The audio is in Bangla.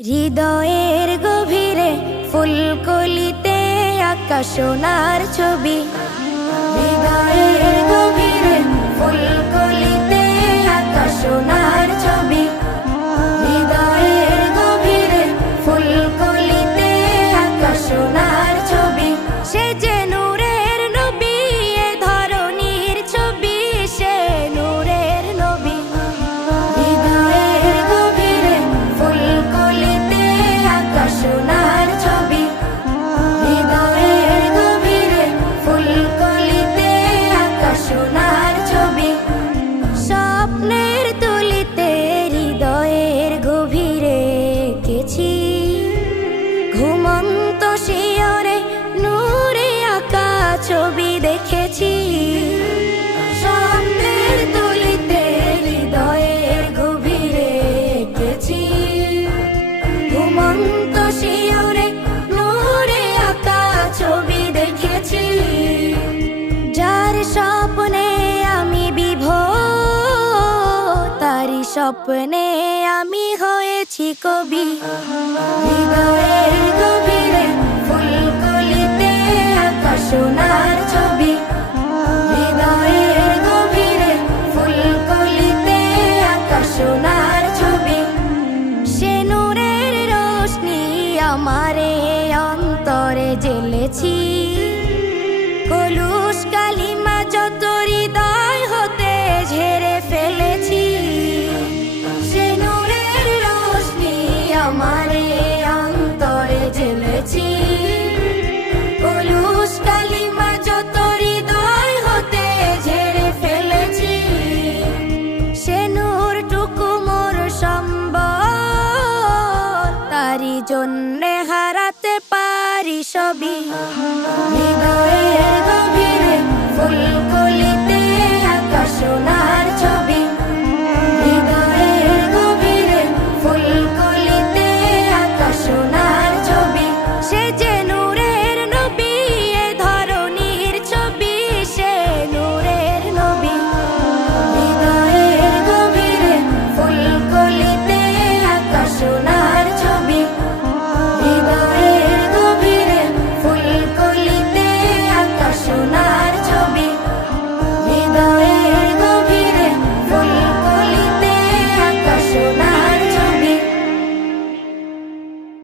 হৃদয়ের গভীরে ফুলকলিতে আঁকা সোনার ছবি। হৃদয়ের গভীরে ফুলকলিতে আঁকা সোনার ছবি। হৃদয়ের গভীরে ফুলকলিতে আঁকা সোনার ছবি। সে যে নূরের নবী, এ ধরনীর ছবি, সে নূরের নবী। হৃদয়ের গভীরে ফুলকলিতে আঁকা সোনার ছবি। হৃদয়ের গভীরে ফুলকলিতে আঁকা সোনার ছবি। স্বপ্নের তুলিতে হৃদয়ের গভীরে এঁকেছি ঘুমন্ত শিয়রে নূরে আঁকা ছবি দেখেছি। স্বপ্নের তুলিতে হৃদয়ের গভীরে এঁকেছি ঘুমন্ত শিয়রে নূরে আঁকা ছবি দেখেছি। যার স্বপ্নে আমি বিভোর, তারই স্বপ্নে আমি হয়েছি কবি। হৃদয়ের গভীরে ফুলকলিতে আঁকা সোনার ছবি। হৃদয়ের গভীরে ফুলকলিতে আঁকা সোনার ছবি। সে নূরের রোশনি আমারে অন্তরে জ্বেলেছি। কলুষ কালিমা যত হৃদয় হতে ঝেড়ে ফেলেছি। সে নূরের রোশনি আমারে অন্তরে জ্বেলেছি। কলুষ কালিমা যত হৃদয় হতে ঝেড়ে ফেলেছি। সে নূরটুকু মোর সম্বল, তারি জন্যে হারাতে পারি সবই। হৃদয়ের গভীরে ফুলকলিতে আঁকা সোনার